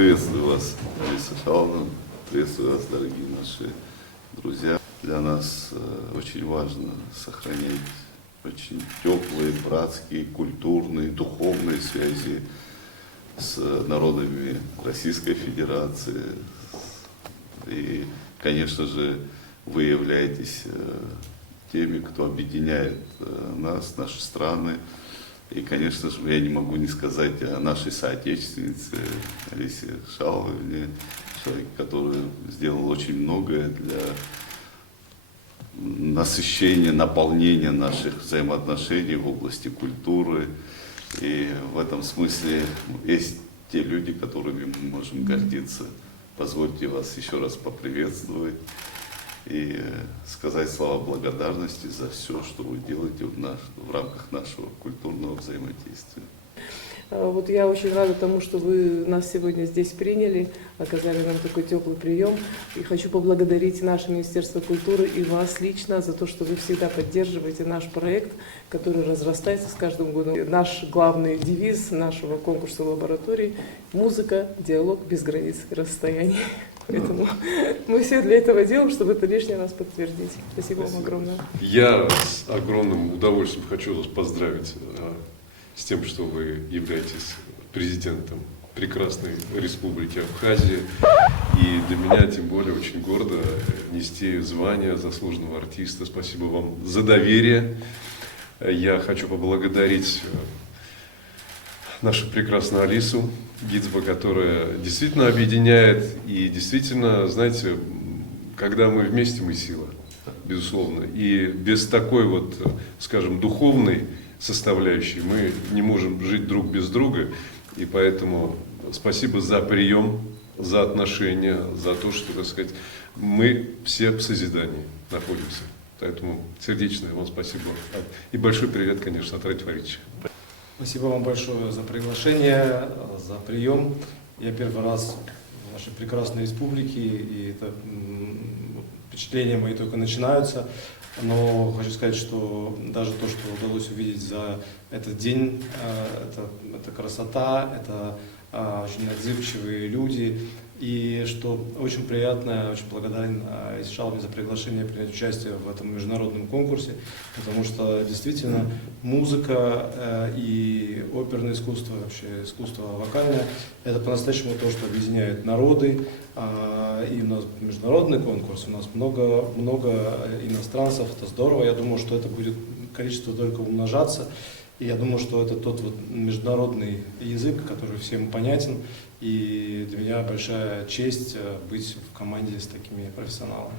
Приветствую вас, Алиса Шаловна, приветствую вас, дорогие наши друзья. Для нас очень важно сохранять очень теплые, братские, культурные, духовные связи с народами Российской Федерации. И, конечно же, вы являетесь теми, кто объединяет нас, наши страны. И, конечно же, я не могу не сказать о нашей соотечественнице Алисе Шаловне, человек, который сделал очень многое для насыщения, наполнения наших взаимоотношений в области культуры. И в этом смысле есть те люди, которыми мы можем гордиться. Позвольте вас еще раз поприветствовать и сказать слова благодарности за все, что вы делаете в рамках нашего культурного взаимодействия. Вот я очень рада тому, что вы нас сегодня здесь приняли, оказали нам такой теплый прием. И хочу поблагодарить наше Министерство культуры и вас лично за то, что вы всегда поддерживаете наш проект, который разрастается с каждым годом. Наш главный девиз нашего конкурса лаборатории – музыка, диалог без границ и расстояний. Поэтому мы все для этого делаем, чтобы это лишний раз подтвердить. Спасибо вам огромное. Я с огромным удовольствием хочу вас поздравить с тем, что вы являетесь президентом прекрасной республики Абхазия. И для меня тем более очень гордо нести звание заслуженного артиста. Спасибо вам за доверие. Я хочу поблагодарить нашу прекрасную Алису Гидзба, которая действительно объединяет. И действительно, знаете, когда мы вместе, мы сила, безусловно. И без такой вот, скажем, духовной составляющей мы не можем жить друг без друга. И поэтому спасибо за прием, за отношения, за то, что, так сказать, мы все в созидании находимся. Поэтому сердечное вам спасибо. И большой привет, конечно, от Ради Фаридовича. Спасибо вам большое за приглашение, за прием. Я первый раз в нашей прекрасной республике, и это впечатления мои только начинаются. Но хочу сказать, что даже то, что удалось увидеть за этот день, это красота, это очень отзывчивые люди. И что очень приятно, очень благодарен Алисе Шаловне за приглашение принять участие в этом международном конкурсе, потому что действительно музыка и оперное искусство, вообще искусство вокальное, это по-настоящему то, что объединяет народы. И у нас международный конкурс, у нас много иностранцев, это здорово. Я думаю, что это будет количество только умножаться. И я думаю, что это тот вот международный язык, который всем понятен. И для меня большая честь быть в команде с такими профессионалами.